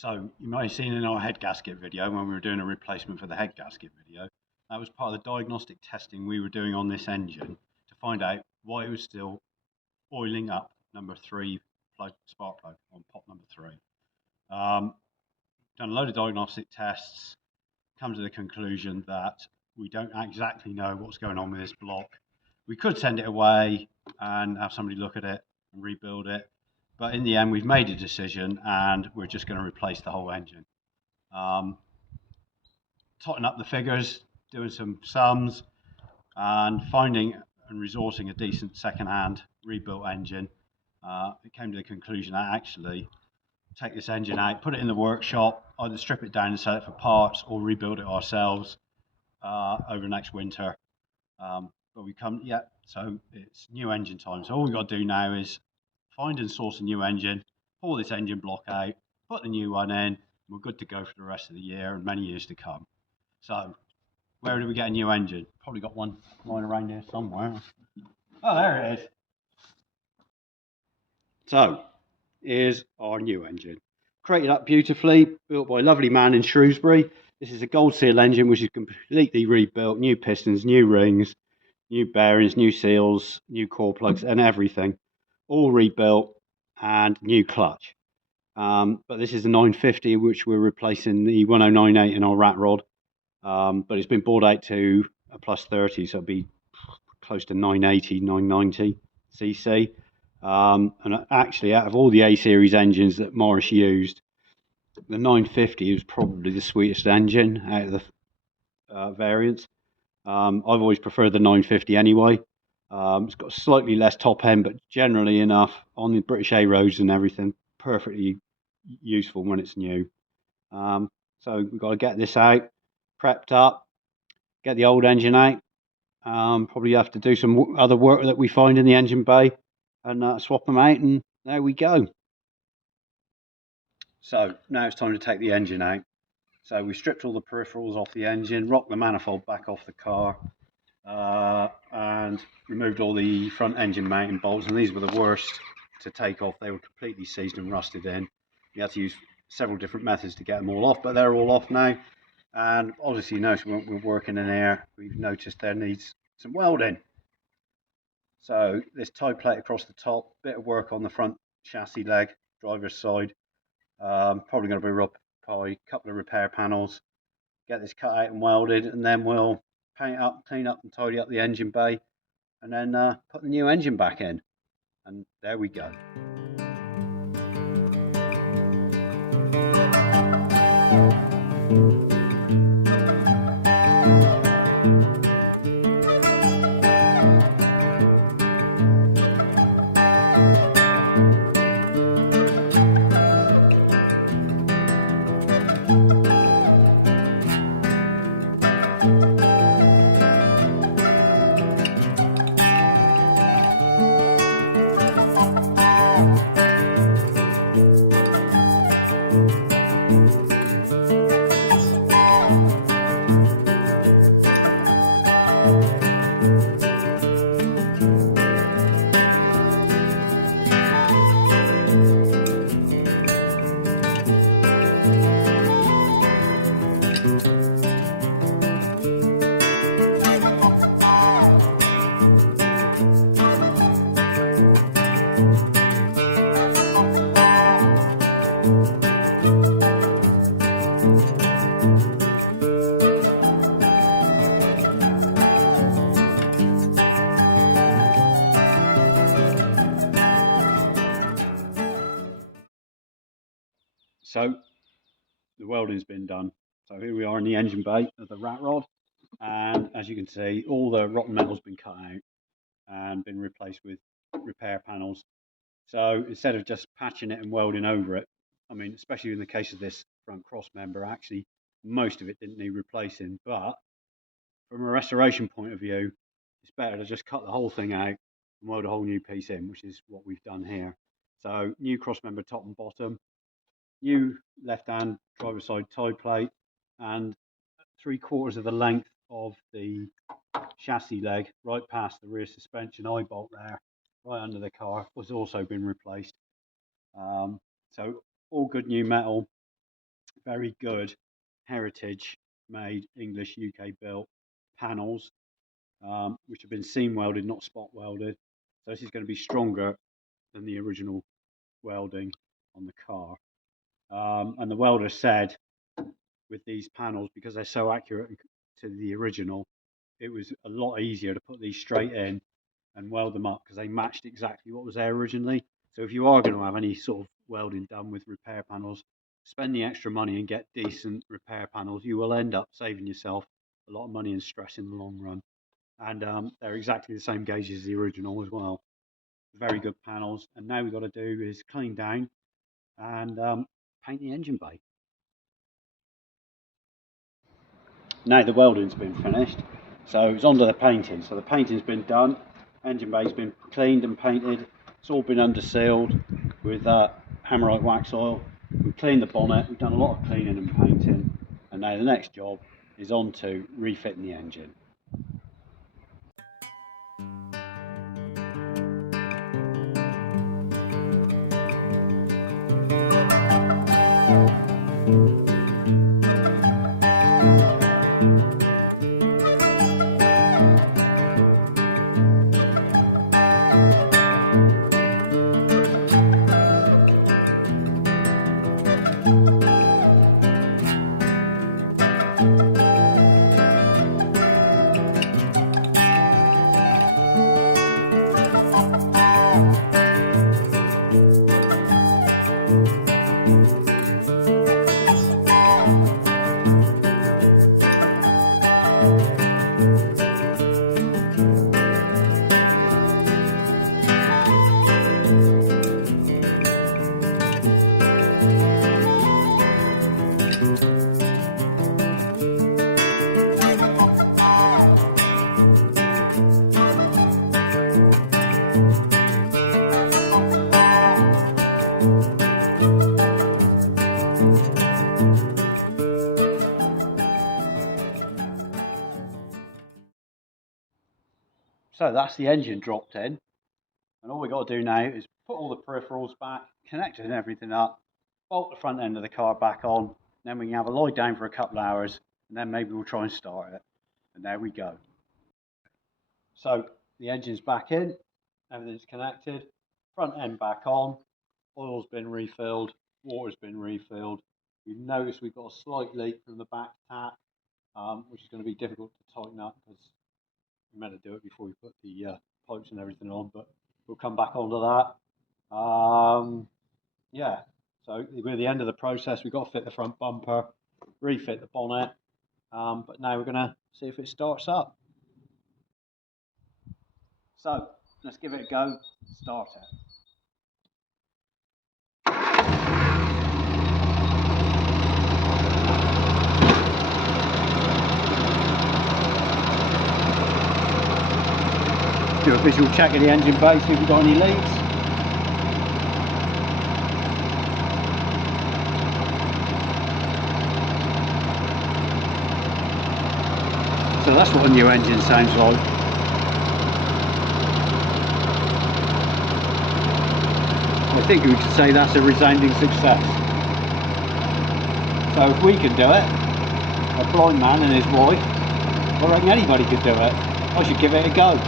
So you might have seen in our head gasket video when we were doing a replacement for the head gasket video, that was part of the diagnostic testing we were doing on this engine to find out why it was still oiling up number 3 plug, spark plug on pop number 3. Done a load of diagnostic tests, come to the conclusion that we don't exactly know what's going on with this block. We could send it away and have somebody look at it and rebuild it, but in the end we've made a decision and we're just going to replace the whole engine. Totting up the figures, doing some sums and finding and resourcing a decent second-hand rebuilt engine, it came to the conclusion that actually take this engine out, put it in the workshop, either strip it down and sell it for parts or rebuild it ourselves over next winter. But we come, yeah, so it's new engine time. So all we've got to do now is find and source a new engine, pull this engine block out, put the new one in, and we're good to go for the rest of the year and many years to come. So where do we get a new engine? Probably got one lying around here somewhere. Oh, there it is. So here's our new engine. Created up beautifully, built by a lovely man in Shrewsbury. This is a gold seal engine which is completely rebuilt, new pistons, new rings, new bearings, new seals, new core plugs and everything. All rebuilt and new clutch. But this is the 950 which we're replacing the 1098 in our rat rod. But it's been bought out to a plus 30, so it'll be close to 980, 990 cc. And actually, out of all the A-series engines that Morris used, the 950 is probably the sweetest engine out of the variants. I've always preferred the 950 anyway. It's got slightly less top end, but generally enough on the British A roads and everything, perfectly useful when it's new. So we've got to get this out, prepped up, get the old engine out. Probably have to do some other work that we find in the engine bay and swap them out, and there we go. So now it's time to take the engine out. So we stripped all the peripherals off the engine, rocked the manifold back off the car, and removed all the front engine mounting bolts, and these were the worst to take off. They were completely seized and rusted in. You had to use several different methods to get them all off, but they're all off now. And obviously, you notice when we're working in here, we've noticed there needs some welding. So this tie plate across the top, bit of work on the front chassis leg, driver's side. Probably going to be up by a couple of repair panels. Get this cut out and welded, and then we'll paint up, clean up and tidy up the engine bay, and then put the new engine back in. And there we go. So the welding's been done. So here we are in the engine bay of the rat rod, and as you can see, all the rotten metal's been cut out and been replaced with repair panels. So instead of just patching it and welding over it, I mean, especially in the case of this front cross member, actually most of it didn't need replacing, but from a restoration point of view, it's better to just cut the whole thing out and weld a whole new piece in, which is what we've done here. So new cross member top and bottom, new left-hand driver's side tie plate, and 3/4 of the length of the chassis leg right past the rear suspension eye bolt there, right under the car, was also been replaced. So all good new metal, very good heritage made English UK built panels, which have been seam welded, not spot welded. So this is going to be stronger than the original welding on the car. And the welder said with these panels, because they're so accurate to the original, it was a lot easier to put these straight in and weld them up because they matched exactly what was there originally. So if you are going to have any sort of welding done with repair panels, spend the extra money and get decent repair panels. You will end up saving yourself a lot of money and stress in the long run. And they're exactly the same gauge as the original as well. Very good panels. And now we've got to do is clean down and paint the engine bay. Now the welding's been finished, so it's on to the painting. So the painting's been done, engine bay's been cleaned and painted. It's all been under sealed with hammerite wax oil. We've cleaned the bonnet, we've done a lot of cleaning and painting, and now the next job is on to refitting the engine. So that's the engine dropped in, and all we've got to do now is put all the peripherals back, connect everything up, bolt the front end of the car back on, then we can have a lie down for a couple of hours, and then maybe we'll try and start it. And there we go. So the engine's back in, everything's connected, front end back on, oil's been refilled, water's been refilled. You've noticed we've got a slight leak from the back tap, which is going to be difficult to tighten up because we meant to do it before we put the pipes and everything on, but we'll come back onto that. Yeah, so we're at the end of the process. We've got to fit the front bumper, refit the bonnet, but now we're going to see if it starts up. So let's give it a go, start it. Do a visual check of the engine bay, see if we've got any leaks. So that's what a new engine sounds like. I think we could say that's a resounding success. So if we can do it, a blind man and his wife, I reckon anybody could do it. I should give it a go.